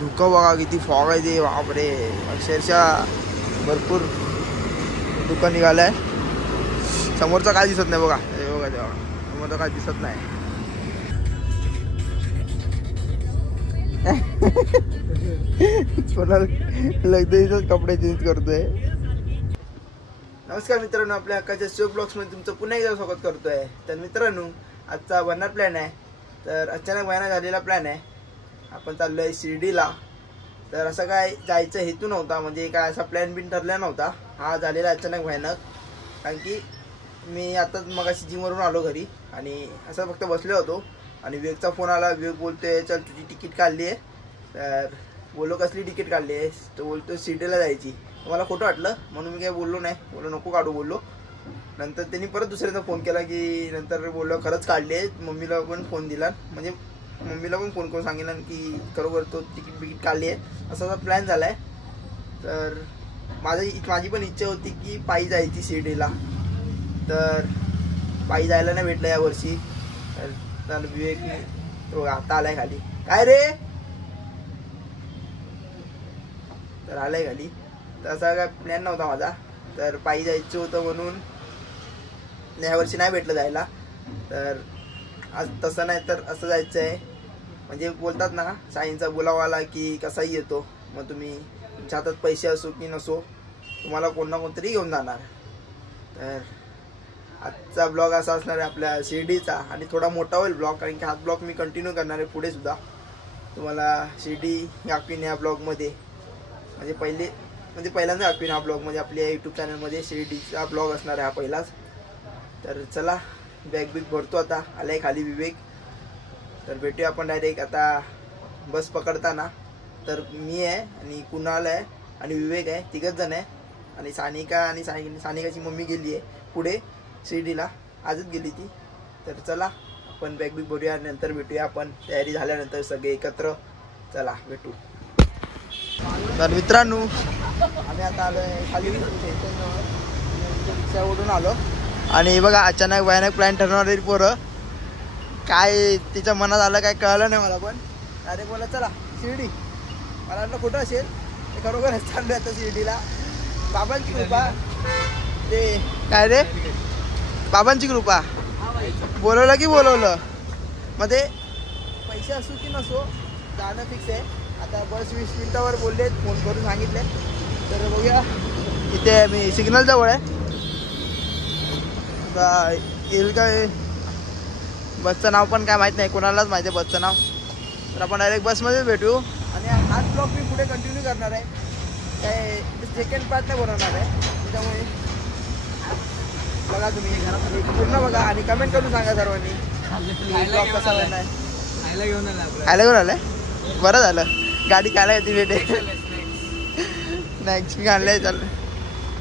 धुकं बघा किती फॉग आहे ते, बापरे अक्षरशः भरपूर धुकं निघालंय. समोरचं काय दिसत नाही बघा, हे बघा तेव्हा समोरचं काय दिसत नाही. लगेच कपडे चेंज करतोय. नमस्कार मित्रांनो, आपल्या हक्काच्या शोक ब्लॉग्स मध्ये तुमचं पुन्हा एकदा स्वागत करतोय. तर मित्रांनो, आजचा बनणार प्लॅन आहे. तर अचानक भयानक झालेला प्लॅन आहे. आपण चाललोय शिर्डीला. तर असं काय जायचं हेतू नव्हता, म्हणजे काय असा प्लॅन बिन ठरला नव्हता. हा झालेला अचानक भयानक. कारण की मी आताच मगाशी जिमवरून आलो घरी आणि असं फक्त बसलो होतो आणि विवेकचा फोन आला. विवेक बोलतोय चल तुझी तिकीट काढली आहे. तर बोललो कसली तिकीट काढली आहे, तो बोलतो शिर्डीला जायची. मला खोटं वाटलं म्हणून मी काय बोललो नाही, बोललो नको काढू बोललो. नंतर त्यांनी परत दुसऱ्यांदा फोन केला की नंतर बोललो खरंच काढली आहे. मम्मीला पण फोन दिला, म्हणजे मम्मीला पण फोन करून सांगितलं की खरोखर तो तिकीट काढली आहे. असा प्लॅन झाला आहे. तर माझी पण इच्छा होती की पायी जायची शिर्डीला. तर पायी जायला नाही भेटलं यावर्षी. तर विवेकने तो आता आलाय खाली. काय रे, तर आलाय खाली. तर असा काय प्लॅन नव्हता माझा. तर पायी जायचं होतं म्हणून यावर्षी नाही भेटलं जायला. तर आज तसं नाही तर असं जायचं आहे. म्हणजे बोलतात ना, साईंचा बोलावाला की कसाही येतो. मग तुम्ही तुमच्या हातात पैसे असो की नसो, तुम्हाला कोण ना कोणतरी घेऊन जाणार. तर आजचा ब्लॉग असा असणार आहे आपल्या शिर्डीचा, आणि थोडा मोठा होईल ब्लॉग, कारण की हा ब्लॉग मी कंटिन्यू करणार आहे पुढे सुद्धा. तुम्हाला शिर्डी दाखवीन या ब्लॉगमध्ये. म्हणजे पहिल्यांदा दाखवीन हा ब्लॉग, म्हणजे आपल्या यूट्यूब चॅनलमध्ये शिर्डीचा ब्लॉग असणार आहे हा पहिलाच. तर चला बॅग बिग भरतो आता. आलाय खाली विवेक. तर भेटूया आपण डायरेक्ट आता बस पकडताना. तर मी आहे आणि कुणाल आहे आणि विवेक आहे, तिघच जण आहे. आणि सानिका आणि सानिकाची मम्मी गेली आहे पुढे शिर्डीला, आजच गेली ती. तर चला आपण बॅग बिग भरूया, नंतर भेटूया आपण तयारी झाल्यानंतर सगळे एकत्र. चला भेटू. तर मित्रांनो, आम्ही आता आलो आहे खाली रिक्षा ओढून आलो. आणि बघा अचानक भयानक प्लॅन ठरवणारी पोरं. काय तिच्या मनात आलं काय कळलं नाही मला. पण अरे बोला चला शिर्डी. मला वाटलं कुठं असेल, ते खरोखर चाललो आता शिर्डीला. बाबांची कृपा. ते काय रे, बाबांची कृपा. बोलवलं की बोलवलं. मध्ये पैसे असू की नसो जाणं फिक्स आहे. आता बस 20 मिनिटावर बोललेत, फोन करून सांगितले. तर बघूया, इथे मी सिग्नल जवळ आहे. आता येईल काय, बसचं नाव पण काय माहीत नाही, कोणालाच माहिती आहे बसचं नाव. तर आपण डायरेक्ट बसमध्येच भेटू. आणि हाच ब्लॉग मी पुढे कंटिन्यू करणार आहे. काय सेकंड पार्ट नाही बनवणार आहे. त्याच्यामुळे बघा तुम्ही पूर्ण बघा आणि कमेंट करून सांगा सर्वांनी ब्लॉग कसा बनलाय. खायला घेऊन आलाय, बरं झालं. गाडी खायला येते भेटे नाही आणलंय. चाललं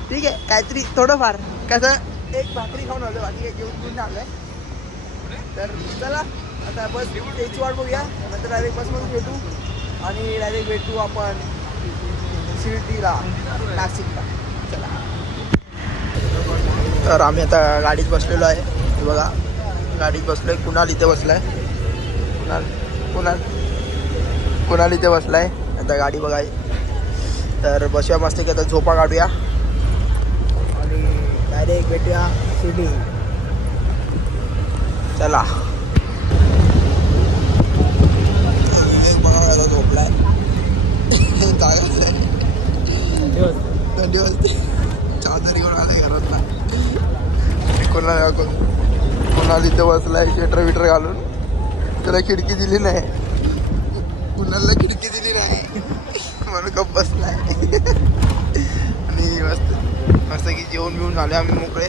ठीक आहे, काहीतरी थोडंफार कसं एक भाकरी खाऊन आलो, बाकी काही जेवून आलोय. तर चला आता बस यायची वाट बघूया, नंतर डायरेक्ट बसमधून भेटू आणि डायरेक्ट भेटू आपण शिर्डीला, नाशिकला. चला. तर आम्ही आता गाडीत बसलेलो आहे. बघा गाडीत बसलोय. कुणाल इथे बसलाय. कुणाल इथे बसलाय. आता गाडी बघाय. तर बसूया मस्त की आता झोपा काढूया आणि डायरेक्ट भेटूया शिर्डी. चला. बघा झोपलाय. थंडी वाजते. चादरी घेऊन आले घरात ना. कुणाल इथे बसलाय स्वेटर विटर घालून. त्याला खिडकी दिली नाही, कुणाला खिडकी दिली नाही म्हणून गप्प बसलाय. आणि मस्त की जेवण बिवून झाले आम्ही मोकळे.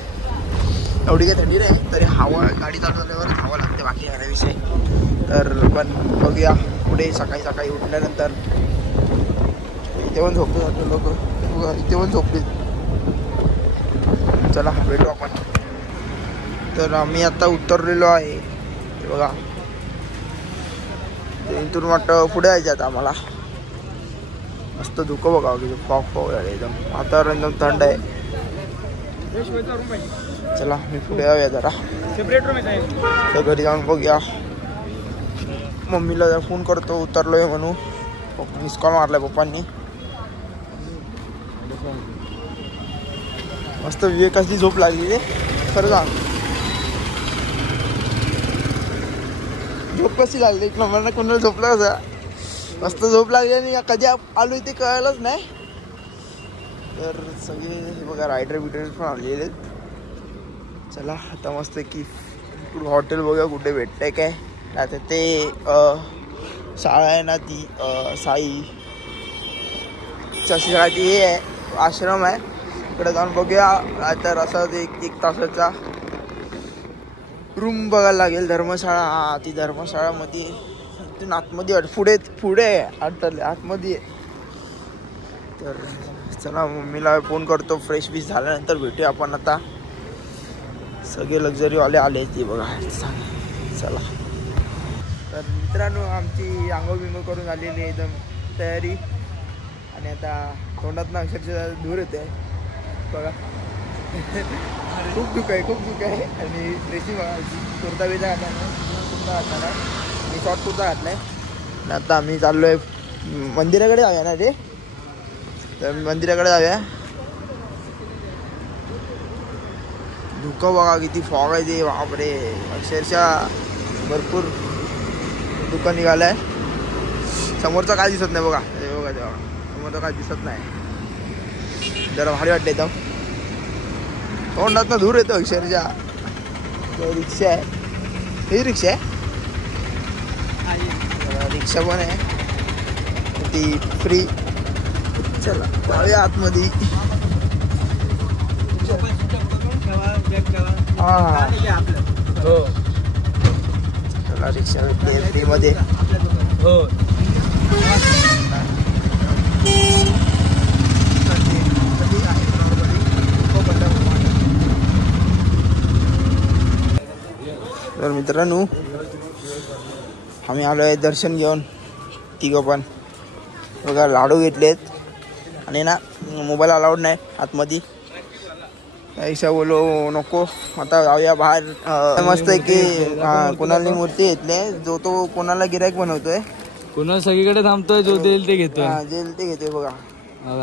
एवढी काही थंडी नाही, तरी हवा गाडी चालवल्यावरच हवा लागते, बाकी काय विषय. तर पण बघूया पुढे सकाळी उठल्यानंतर. इथे पण झोपले जातो लोक, इथे पण झोपले. चला भेटू आपण. तर आम्ही आता उतरलेलो आहे. बघा इथून वाटतं पुढे जायचं आता आम्हाला. मस्त धुकं बघा की फॉग झाले, एकदम वातावरण एकदम थंड आहे. चला मी पुढे जाऊया जरा, तर घरी जाऊन बघूया. मम्मीला फोन करतो उतरलोय म्हणून. मिस कॉल मारलाय पप्पांनी. मस्त विवेकाची झोप लागली रे खरं सांग. झोप कशी लागली एक नंबर. कोणाला झोपला कसा मस्त झोप लागली आणि कधी आलो इथे कळालंच नाही. तर सगळे बघा रायडर बिडर पण आलेले. चला आता मस्त की हॉटेल बघा कुठे भेटतंय काय. आता ते शाळा आहे ना ती साई ती हे आहे आश्रम आहे. इकडे जाऊन बघूया. तर असं एक तासाचा रूम बघायला लागेल. धर्मशाळा. हा ती धर्मशाळामध्ये इथून आतमध्ये पुढे आतमध्ये. तर चला मम्मीला फोन करतो. फ्रेश बीस झाल्यानंतर भेटूया आपण. आता सगळे लक्झरीवाले आले ते बघा. चला तर मित्रांनो आमची आंघोळ बिंघोळ करून झालेली एकदम तयारी. आणि आता तोंडात ना अक्षरशः दूर येते बघा. खूप दुःख आहे. आणि ड्रेसिंग कुर्ता बिर्ता घातला आहे. मी शॉर्ट कुर्ता घातला आहे. आणि आता आम्ही चाललो आहे मंदिराकडे जाऊया ना रे. तर मंदिराकडे जाऊया. धुकं बघा किती फॉग आहे ते बापरे. अक्षरशः भरपूर धुकं निघालं आहे. समोरचं काय दिसत नाही बघा. बघा तेव्हा समोरचं काय दिसत नाही. जरा भारी वाटते एकदम. तोंडात ना धूर येतो अक्षरशः. रिक्षा आहे. ही रिक्षा आहे. रिक्षा पण आहे ती फ्री. चला जाऊया आतमध्ये. हा चला रिक्षा भेटते फ्री मध्ये. तर मित्रांनो आम्ही आलो आहे दर्शन घेऊन. तिघं पण बघा लाडू घेतलेत. आणि ना मोबाईल अलाउड नाही आतमध्ये. ऐसा बोलो नको. आता जाऊया बाहेर. मस्त आहे की कोणाला मूर्ती घेतली. जो तो कोणाला गिरायक बनवतोय. कोणाला सगळीकडे थांबतोय. जो देईल ते घेतोय. देईल ते घेतोय बघा.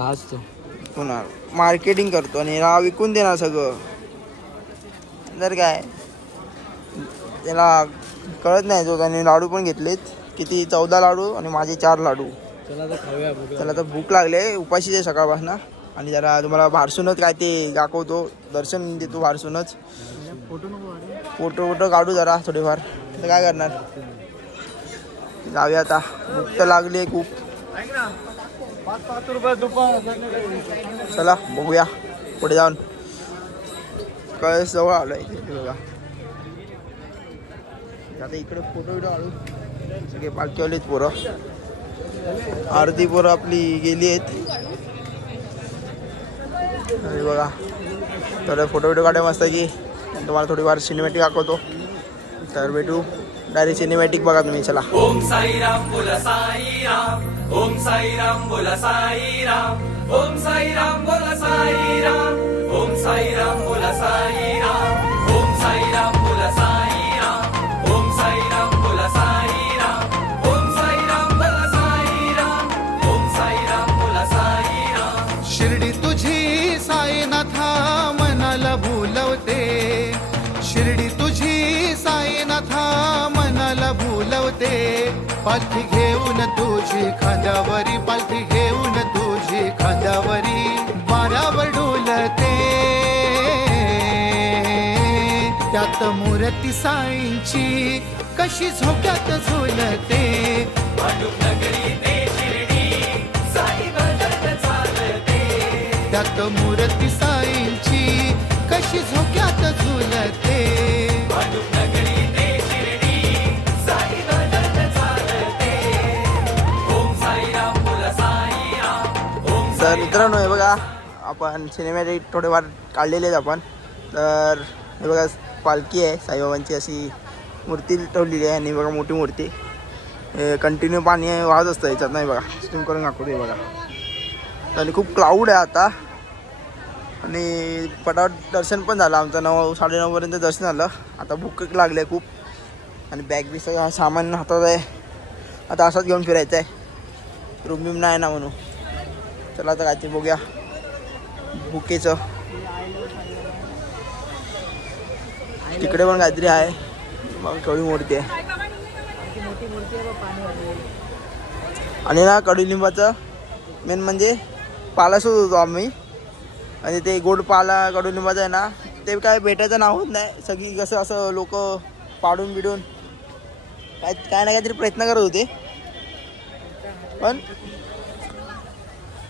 हाच तो कोणा मार्केटिंग करतो आणि राव विकून देणार सगळं. जर काय त्याला कळत नाही. जो त्याने लाडू पण घेतलेत. किती 14 लाडू आणि माझे 4 लाडू. त्याला तर भूक लागले. उपाशीच आहे सकाळपासून. आणि जरा तुम्हाला भारसूनच काय ते दाखवतो. दर्शन देतो भारसूनच. फोटो काढू जरा थोडेफार. तर काय करणार. जाऊया आता. भूक तर लागली खूप. 5 रुपये दुपार. चला बघूया पुढे जाऊन. कळस जवळ आलो इथे बघा. आता इकडे फोटो काढू. सगळे पालखीवालेच पोरं. अर्धी पोरं आपली गेली आहेत. अरे बघा तर फोटो काढाय मस्त की. तुम्हाला थोडीफार सिनेमॅटिक दाखवतो. तर भेटू डायरेक्ट सिनेमॅटिक बघा तुम्ही. चला. ओम साई राम बोला साई राम. ओम साई राम बोला साई राम. ओम साई राम बोला साई राम. ओम साई राम बोला साई राम. ओम साई राम बोला साई राम. ओम साई राम बोला साई राम. ओम साई राम बोला साई राम. ओम साई राम बोला साई राम. शिर्डी तुझी साईनाथा मनाला भुलवते. शिर्डी तुझी साईनाथा मनाला भुलवते. पालखी घेऊन तुझी खांद्यावरी. पालखी घेऊन तुझी खांद्यावरी. वाऱ्यावर डोलते. त्यात मूर्ती साईंची कशी झोक्यात झुलते. नगरी ते शिर्डी साई भजन चालते. त्यात मूर्ती साईंची कशी झोक्यात झुलते. नगरी ते शिर्डी साई भजन चालते. ओम साई राम बोला साई राम. ओम तर मित्रांनो हे बघा आपण सिनेमॅटिक थोडेफार काढलेले आहेत आपण. तर हे बघा पालखी आहे साईबाबांची. अशी मूर्ती ठेवलेली आहे. आणि बघा मोठी मूर्ती. कंटिन्यू पाणी वाहत असतं याच्यात. नाही बघा स्टिम करून दाखवतो हे बघा. आणि खूप क्लाऊड आहे आता. आणि पटापट दर्शन पण झालं आमचं. 9 साडेनऊपर्यंत दर्शन झालं. आता भूक लागली आहे खूप. आणि बॅग बी सगळं सामान हातात आहे. आता असाच घेऊन फिरायचं आहे, रूम बिम नाही ना म्हणून. चला आता काहीतरी बघूया बुकेचं. तिकडे पण काहीतरी आहे, मग केवढी मूर्ती आहे. आणि ना कडुलिंबाचं मेन म्हणजे पाला शोधत होतो आम्ही. आणि ते गोड पाला कडुलिंबाचं आहे ना, ते काय भेटायचं नाव होत नाही. सगळी कसं असं लोक पाडून बिडून काय ना काहीतरी प्रयत्न करत होते, पण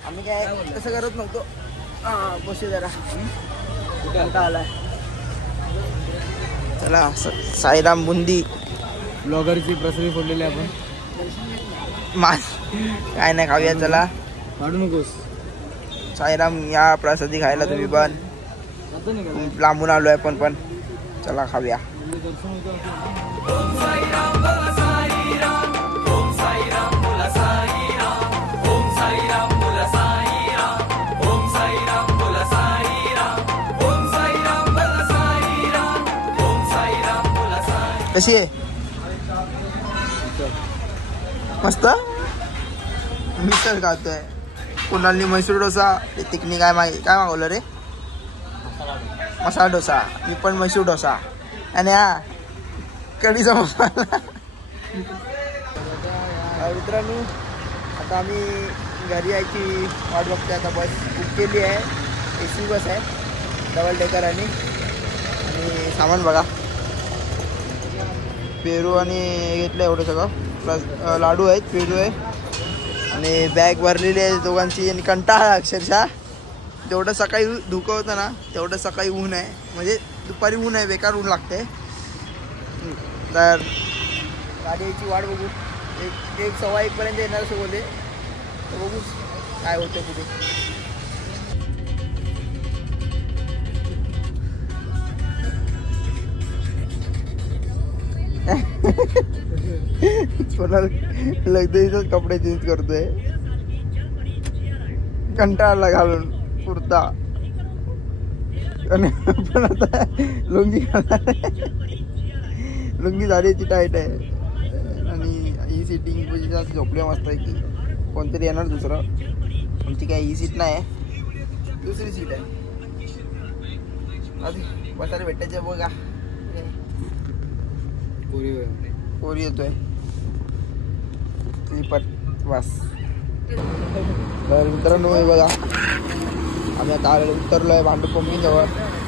आम्ही काय तसं करत नव्हतो. बसू जरा कंटाळा आलाय. चला साईराम बुंदी ब्लॉगरची प्रसरी फोडलेली आपण काय नाही खाऊया. चला काढू नकोस. साईराम या प्रसादी खायला तुम्ही पण. लांबून आलोय पण चला खाऊया. ओम साईराम बोला साईराम, ओम साईराम बोला साईराम, ओम साईराम बोला साईराम, ओम साईराम बोला साईराम, ओम साईराम बोला साईराम, ओम साईराम बोला साईराम. कशी आहे? मस्त. मिसळ खातोय. कुणालनी मैसूर डोसा, तिकनी काय मागवलं रे? मसाला डोसा. मी पण मैसूर डोसा. आणि हा कढीचा मसाला. मित्रांनो आता आम्ही घरी यायची वाट बघतोय. आता बस बुक केली आहे, AC बस आहे, डबल डेकर. आणि सामान बघा, पेरू आणि घेतलं एवढं सगळं, प्लस लाडू आहेत, पेरू आहे आणि बॅग भरलेली आहे दोघांची. आणि कंटाळा अक्षरशः. जेवढं सकाळी धुकं होतं ना तेवढं सकाळी ऊन आहे, म्हणजे दुपारी ऊन आहे, बेकार ऊन लागते. तर गाडीची वाट बघू. एक 1:15 येणार असं बोलले, तर बघू काय होतं पुढे. कोणाला लगेच कपडे चेंज करतोय, कंटाळा घालून कुर्ता. आणि पण आता लुंगी झाली टाईट आहे. आणि ही सीटिंग पोझिशन झोपल्या मस्त आहे की कोणतरी येणार दुसरं. आमची काय ही सीट नाही आहे, दुसरी सीट आहे. आधी बसायला भेटायचं बघा. पोरी येतोय स्लीपर बस. तर मित्रांनो हे बघा, आम्ही आता उतरलो आहे भांडू पंपिंग जवळ,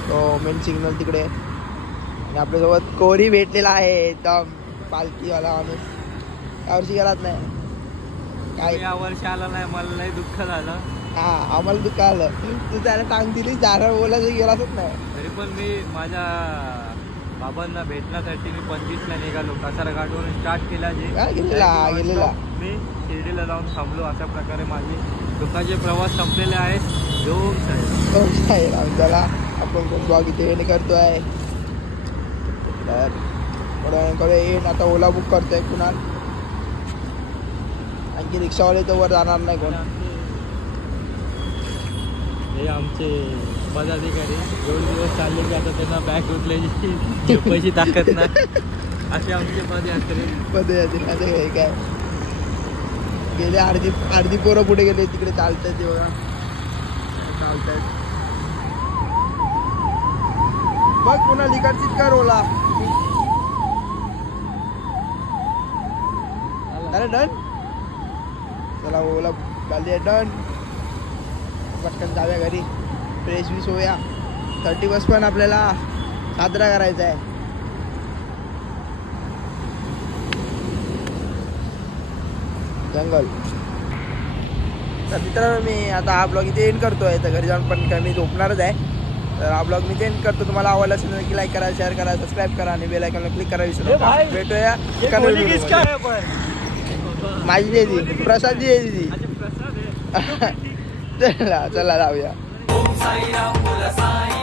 तो मेन सिग्नल तिकडे. आणि आपल्यासोबत कोरी भेटलेला आहे, एकदम पालखीवाला माणूस. यावर्षी गेलाच नाही काय? यावर्षी आला नाही, मला लय दुःख झालं. हा आम्हाला दुःख आलं. तू त्याला टांग दिली, जाणार बोलायचं गेलाच नाही. तरी पण मी माझ्या बाबांना भेटण्यासाठी मी 25ला निघालो. कसारा घाटवरून स्टार्ट केला. गेलेला मी शिर्डीला जाऊन थांबलो. अशा प्रकारे माझे दुःखाचे प्रवास संपलेले आहेत. ओम साईराम. चला आपण कोण ब्लॉग इथे येणे करतोय. तर थोड्या येईन. आता ओला बुक करतोय कुणाल. आणखी रिक्षावाले तर वर जाणार नाही कोण. हे आमचे पदाधिकारी 2 दिवस चालले की आता त्यांना बॅग उचलायची पैसे टाकत नाही. असे आमचे पदयात्री हे काय गेले. अर्धी पोरं पुढे गेले, तिकडे चालतात ते बघा, चालतात. बघ कुणाल इकडचीच कर ओला. अरे डन. चला ओला झाली आहे डन. पटकन जाऊया घरी, फ्रेश विश होऊया. 31 पण आपल्याला साजरा करायचा आहे. जंगल. तर मित्रांनो मी आता हा ब्लॉग इथे एंड करतोय. तर घरी जाऊन पण काय मी झोपणारच आहे. तर हा ब्लॉग मी इथे एंड करतो. तुम्हाला आवडला असेल की लाईक करा, शेअर करा, सबस्क्राईब करा आणि बेल आयकॉनला क्लिक करा. विसरू नका. भेटूया माझी दीदी, प्रसाद दीदी. चला जाऊया. ओम साईराम बोला साईराम.